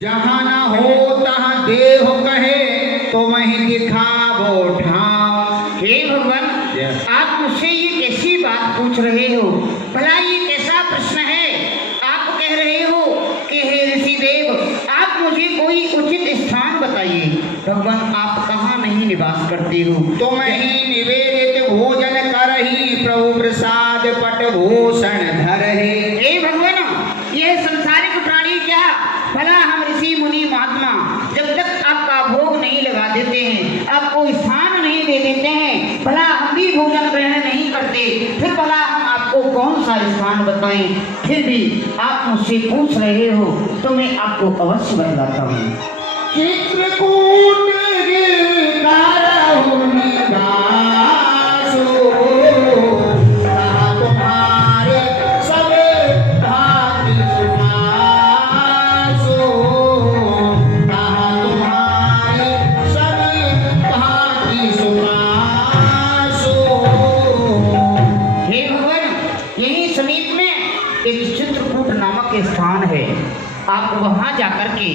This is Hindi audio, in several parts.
जहाँ ना हो तहाँ देव कहे तो वहीं दिखावो ठाव। हे भगवान, आप मुझसे ये कैसी बात पूछ रहे हो? भला ये कैसा प्रश्न है? आप कह रहे हो कि हे ऋषि देव, आप मुझे कोई उचित स्थान बताइए। भगवान, आप कहाँ नहीं निवास करते हो? तुम ही निवेदित भोजन करही प्रभु प्रसाद पट भूषण धरहि। हे भगवान, यह संसारिक प्राणी क्या, भला हम ऋषि मुनि महात्मा जब तक आपका भोग नहीं लगा देते हैं, आपको स्थान नहीं दे देते हैं, भला हम भी भोजन ग्रहण नहीं करते, फिर भला हम आपको कौन सा स्थान बताएं? फिर भी आप मुझसे पूछ रहे हो तो मैं आपको अवश्य बतलाता हूँ। चित्रकूट स्थान है, आप वहां जाकर के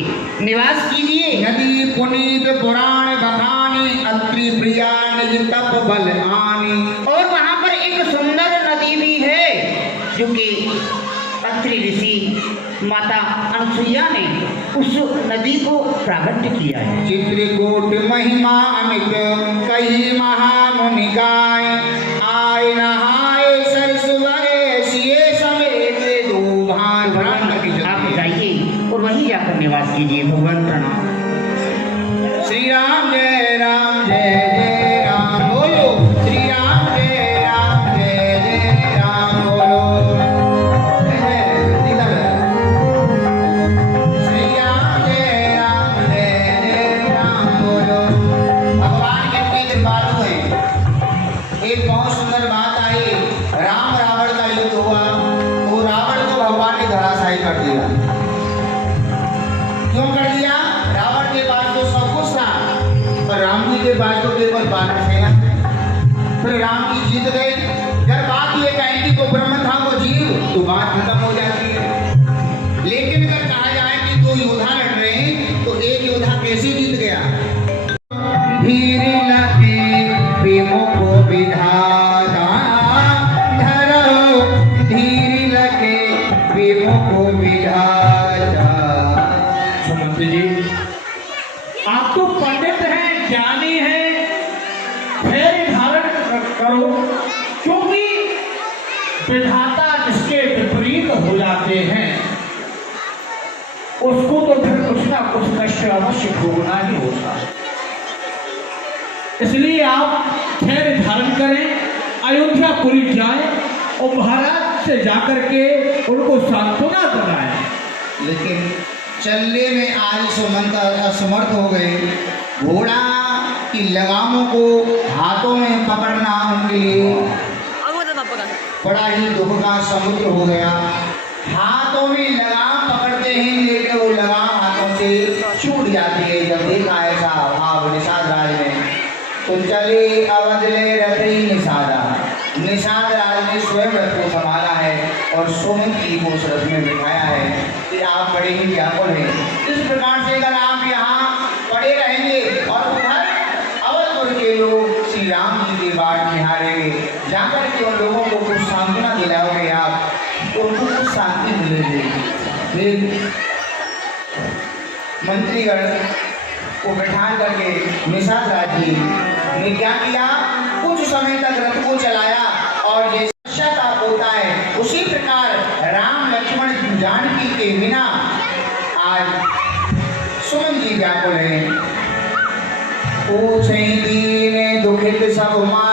निवास कीजिए। नदी पुनीत पुराण बखानी अत्रि प्रिया निज तप बल आनी। और वहां पर एक सुंदर नदी भी है जो कि अत्रि ऋषि माता अनसुईया ने उस नदी को प्राकट्य किया है। चित्रकूट महिमा अमित कई महामुनि गाय आय नहाय सरस्वरे सिए समेत दो भान। आप जाइए और वहीं जाकर निवास कीजिए। भगवान प्रणाम। श्री राम जय राम जय जय राम बोलो। श्री राम जय राम जय जय राम बोलो। श्री राम जय जय राम बोलो। भगवान कितने कृपालु हैं। एक बहुत सुंदर बात आई, राम रावण का युद्ध हुआ तो रावण को भगवान ने धराशायी कर दिया। क्यों कर दिया? रावण के पास तो सब कुछ था पर राम जी के पास तो केवल बानर सेना। फिर राम जी जीत गए। जब बात ये कहें कि तो ब्रह्म था वो जीव, तो बात खत्म हो जाती है। लेकिन अगर कहा जाए कि दो योद्धा लड़ रहे हैं तो एक योद्धा कैसे जीत गया? धीर लगे विमुख विधाता धरो, धीर लगे विमुख विधाता। सुमंत जी, आप तो पंडित हैं, ज्ञानी हैं, धैर्य धारण करो, क्योंकि विधाता जिसके विपरीत हो जाते हैं उसको तो फिर कुछ ना कुछ कष्ट अवश्य भोगना ही होता है। इसलिए आप धैर्य धारण करें, अयोध्यापुरी जाएं और महाराज से जाकर के उनको सांत्वना कराएं। लेकिन चलने में आज सुमंत असमर्थ हो गए। घोड़ा की लगामों को हाथों में पकड़ना उनके लिए बड़ा ही दुख का समुद्र हो गया। हाथों में लगाम पकड़ते हैं लेकिन वो लगाम हाथों से छूट जाती है। जब देखा ऐसा भाव निषाद राज ने तो चले अवध ले रथी निषादा। निषाद राज ने स्वयं रथ को संभाला है और सुमंत जी को उस रथ में बिठाया है कि आप बड़े ही व्याकुल हैं। इस प्रकार से अगर आप यहाँ पड़े रहेंगे और उधर अवधपुर के लोग श्री राम जी की बाट निहारेंगे, जाकर के उन लोगों को कुछ सांत्वना दिलाओगे आप तो उनको कुछ शांति मिलेगी। फिर मंत्रीगण को बैठा करके निषाद राज जी ने क्या किया, कुछ समय तक रथ को चलाया और जैसे पश्चाताप होता है उसी प्रकार राम लक्ष्मण जानकी के बिना आज सुमन जी व्याकुल हैं। पूछें दीन दुखित सब मा